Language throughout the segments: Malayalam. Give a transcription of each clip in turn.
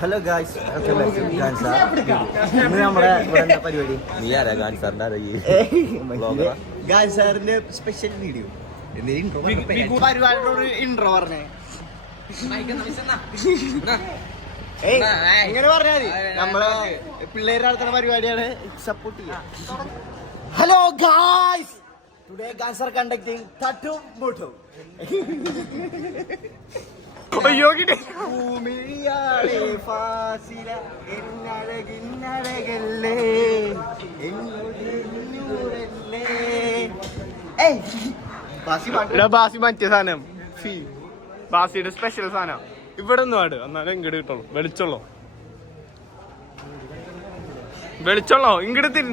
ഹലോ ഗായ്സ്, ഇന്ന് നമ്മുടെ ഇവിടെ പരിപാടി ഗാൻസാറിന്റെ സ്പെഷ്യൽ വീഡിയോ പരിപാടിയോട് ഇൻട്രോ പറഞ്ഞേ. ഇങ്ങനെ പറഞ്ഞാൽ മതി. നമ്മളെ പിള്ളേര് നടത്തുന്ന പരിപാടിയാണ്. സപ്പോർട്ട് ചെയ്യാം. ഹലോ ഗായ്സ്, ടുഡേ ഗാൻസർ കണ്ടക്ടിങ് തട്ടും മുട്ടും. ഭൂമിയാളെ ഫാസില എന്നഴകിന്നഴകല്ലേ ബാസി മറ്റേ സാധനം ബാസിയുടെ സ്പെഷ്യൽ സാധനം ഇവിടെ ഒന്നും പാട് എന്നാലും ഇങ്ങോട്ട് കിട്ടുള്ളൂ. വെളിച്ചുള്ളോ ഇങ്ങോട്ട് തിരി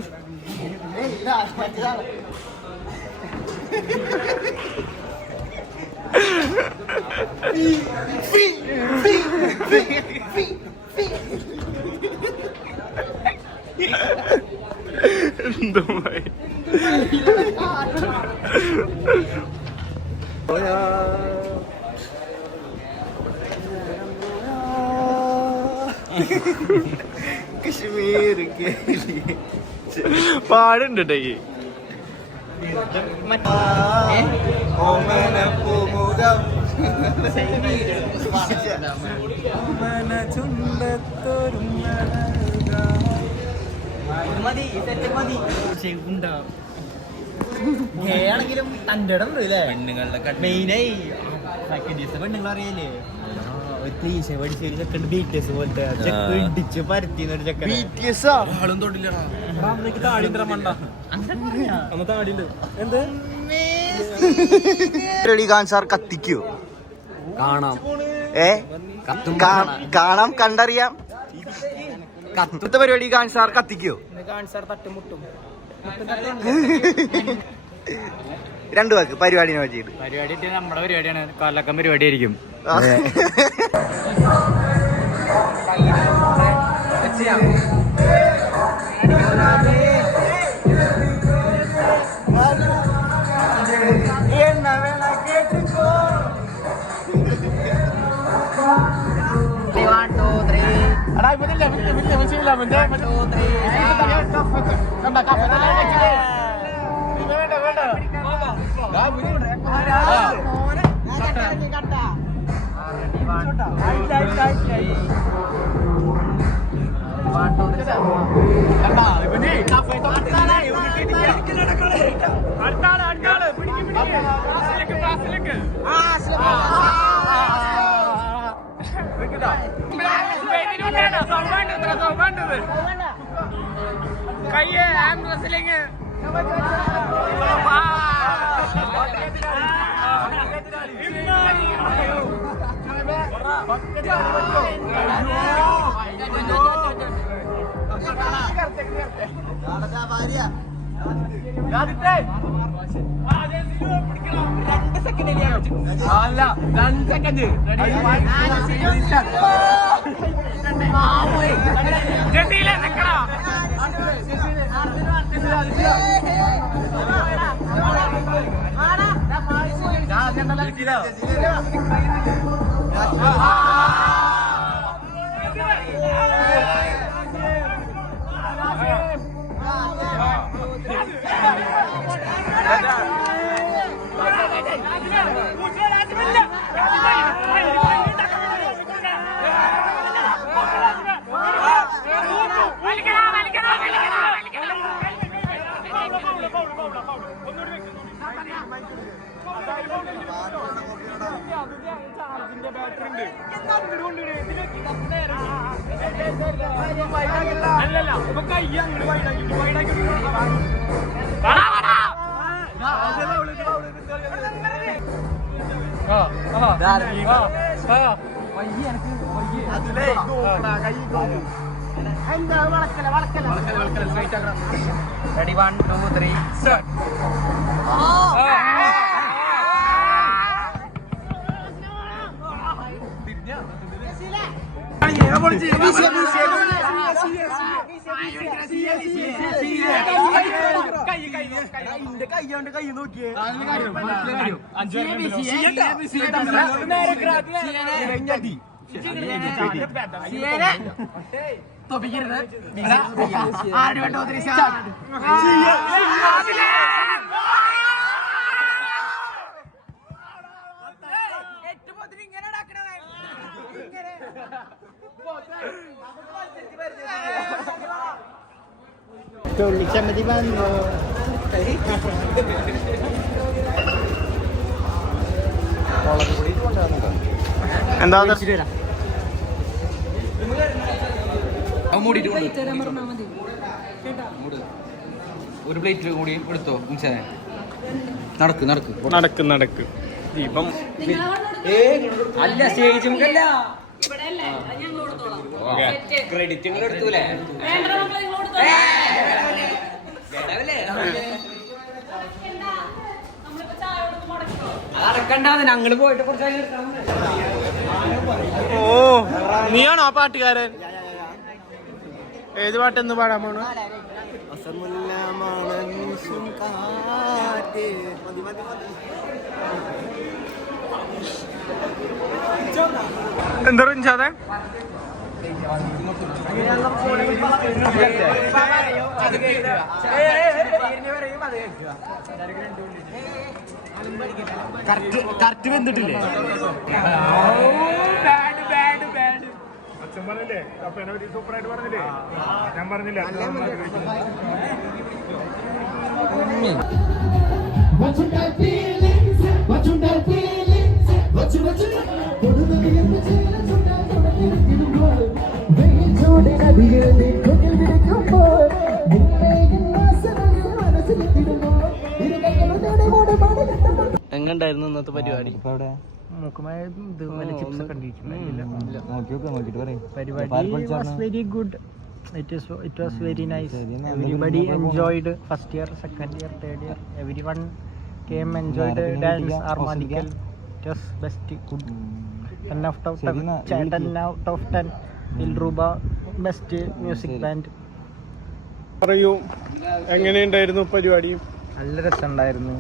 എന്തോ കശ്മീർ പാടുണ്ട് ആണെങ്കിലും തൻ്റെ ഇടം പെണ്ണുങ്ങളുടെ മെയിനായി പെണ്ണുങ്ങൾ അറിയാലേ BTS പോലത്തെ ഇടിച്ച് പരത്തിന്നൊരു ചെക്കൻ. ഗാൻസാർ കത്തിക്കോ? കാണാം കണ്ടറിയാം. കത്തുത്ത പരിപാടി ഗാൻസാർ കത്തിക്കോ? രണ്ടു വാക്ക് പരിപാടിനെ പറ്റിയിട്ട്. പരിപാടി നമ്മുടെ പരിപാടിയാണ്. കാലക്കം പരിപാടി ആയിരിക്കും. കയ്യേ ആം റെസ്ലിംഗ് Ready, 1, 2, 3, start. ചമ്മതി വന്നു. എന്താ ഒരു പ്ലേറ്റ് കൂടി എടുത്തോ നടക്ക് നടക്ക് നടക്ക് നടക്ക് ദീപം അല്ല സ്റ്റേജ് ക്രെഡിറ്റ് എടുത്തൂലേ അടക്കണ്ടാന്ന് ഞങ്ങള് പോയിട്ട് കുറച്ച് ഓ നീയാണോ ആ പാട്ടുകാരൻ? ഏത് പാട്ടെന്ന് പാടാൻ പോണു? എന്താ റിഞ്ചാതെ കറക്റ്റ് വെന്തിട്ടില്ലേ? അച്ഛൻ പറഞ്ഞില്ലേ അപ്പനെ ഒരു സൂപ്പറായിട്ട് പറഞ്ഞില്ലേ? ഞാൻ പറഞ്ഞില്ല എങ്ങണ്ടായിരുന്നു ഇന്നത്തെ പരിപാടി? Parivadi was very good. It was very nice. Everybody enjoyed first year, second year, third year. Everyone came enjoyed the dance harmonical. It was best good. 10 out of 10. 10 out of 10. Ilruba best music band. പറയൂ, എങ്ങനെയുണ്ടായിരുന്നു പരിപാടി? നല്ല രസമുണ്ടായിരുന്നു,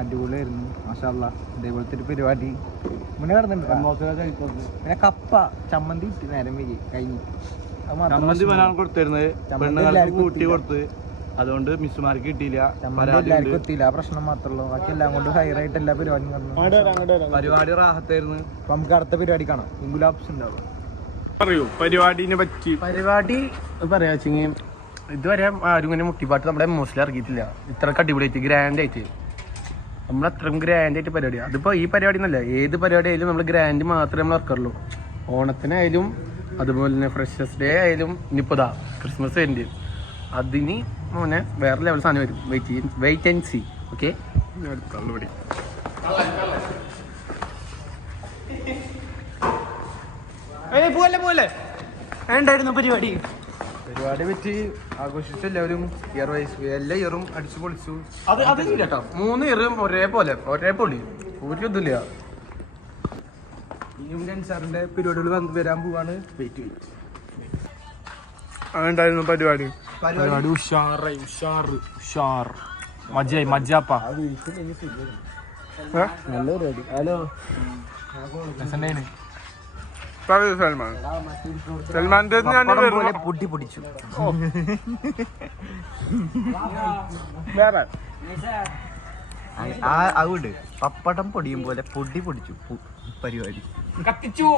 അടിപൊളിയായിരുന്നു. മാഷാല്ലാ, ഇതേപോലത്തെ ഒരു പരിപാടി മുന്നേ നടന്നിട്ടുണ്ട്. പിന്നെ കപ്പ ചമ്മന്തി ഇട്ട് നേരം വൈകി കഴിഞ്ഞു. ചമ്മന്തി പനാണ് കൊടുത്തിരുന്നത്, പെണ്ണുങ്ങൾക്ക് കൂട്ടി കൊടുത്ത്, അതുകൊണ്ട് മിസ്സുമാർക്ക് കിട്ടിയില്ല. എല്ലാവർക്കും എത്തിയില്ല, ആ പ്രശ്നം മാത്രമേ ഉള്ളൂ. ബാക്കി എല്ലാം കൊണ്ട് ഹൈറായിട്ട് എല്ലാ പരിപാടിയും നടന്നു. പരിപാടി റാഹത്തായിരുന്നു. അപ്പൊ നമുക്ക് അടുത്ത പരിപാടി കാണാം. ഗുലാബ്സ് ഉണ്ടാവും. പറയൂ പരിപാടിനെ പറ്റി. പരിപാടി പറയാ വെച്ചെങ്കിൽ ഇതുവരെ ആരും ഇങ്ങനെ മുട്ടിപ്പാട്ട് നമ്മുടെ മോസ്റ്റിൽ ഇറങ്ങിയിട്ടില്ല. ഇത്ര അടിപൊളിയായിട്ട് ഗ്രാൻഡ് ആയിട്ട് നമ്മൾ അത്രയും ഗ്രാൻഡ് ആയിട്ട് പരിപാടി. അതിപ്പോൾ ഈ പരിപാടി എന്നല്ല, ഏത് പരിപാടി ആയാലും നമ്മൾ ഗ്രാൻഡ് മാത്രമേ നമ്മൾ ഇറക്കാറുള്ളൂ. ഓണത്തിനായാലും അതുപോലെ തന്നെ ഫ്രഷേഴ്സ് ഡേ ആയാലും ഇനിയിപ്പോൾ ഇതാ ക്രിസ്മസ് വരുന്നുണ്ട്, അതിന് മോനെ വേറെ ലെവൽ സാധനം വരും. Wait and C. ഓക്കെ, പോലെ പോലെ എന്തായിരുന്നു പരിപാടി? പരിപാടി പറ്റി ആഘോഷിച്ച എല്ലാവരും ഇയർ വൈസ് എല്ലാ ഇയറും അടിച്ചു പൊളിച്ചു. അത് കേട്ടോ, 3 ഇയറും ഒരേ പൊളി, ഒരു ഇതില്ല. ഇനിയും ഡാൻസാറിന്റെ പരിപാടികൾ വരാൻ പോവാണ്. വെയിറ്റ് അതുണ്ടായിരുന്നു പരിപാടി. പരിപാടി ഉഷാർ മജായി മജാപ്പ. നല്ല പരിപാടി. ഹലോ, പറയൂ സൽമാൻ. സൽമാന്റെ പൊട്ടി പൊടിച്ചു. വേറെ അതുകൊണ്ട് പപ്പടം പൊടിയും പോലെ പൊടി പൊടിച്ചു പരിപാടി. കത്തിച്ചു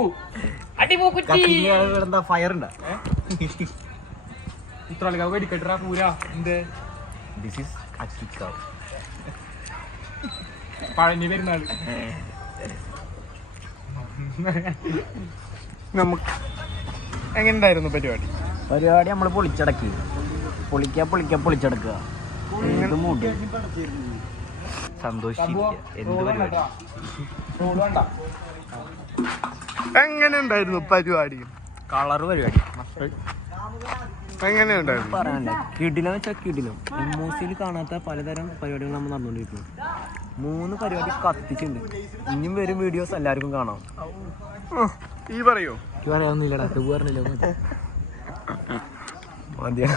എന്താ ഫയർ ഉണ്ടാ? ഉത്രാളിക്കാവ് വെടിക്കെട്ടാ പൂരാ. എന്ത് ദിസ് ഈസ് അക്കിക്കാവ്. പഴനി പെരുന്നാൾ. നമുക്ക് എങ്ങനെയുണ്ടായിരുന്നു പരിപാടി? പരിപാടി നമ്മൾ പൊളിച്ചടക്കി. പൊളിച്ചടക്കുക. ഏത് മൂഡ് സന്തോഷിച്ചിരിക്കുക. എന്ത് പരിപാടി? എങ്ങനെയുണ്ടായിരുന്നു പരിപാടി? കളറ് പരിപാടി എങ്ങനെയുണ്ടായിരുന്നു? പറയാനുണ്ട്. കിടിലം വെച്ചാൽ കിടിലം. എമ്മോസിയിൽ കാണാത്ത പലതരം പരിപാടികൾ നമ്മൾ നടന്നുകൊണ്ടിരിക്കുന്നു. 3 പരിപാടി കത്തിച്ചുണ്ട്. ഇനിയും വരും വീഡിയോസ് എല്ലാവർക്കും കാണാം. ഈ പറയൂ. പറയാനൊന്നുമില്ലടാ, പറഞ്ഞില്ല മതിയാ.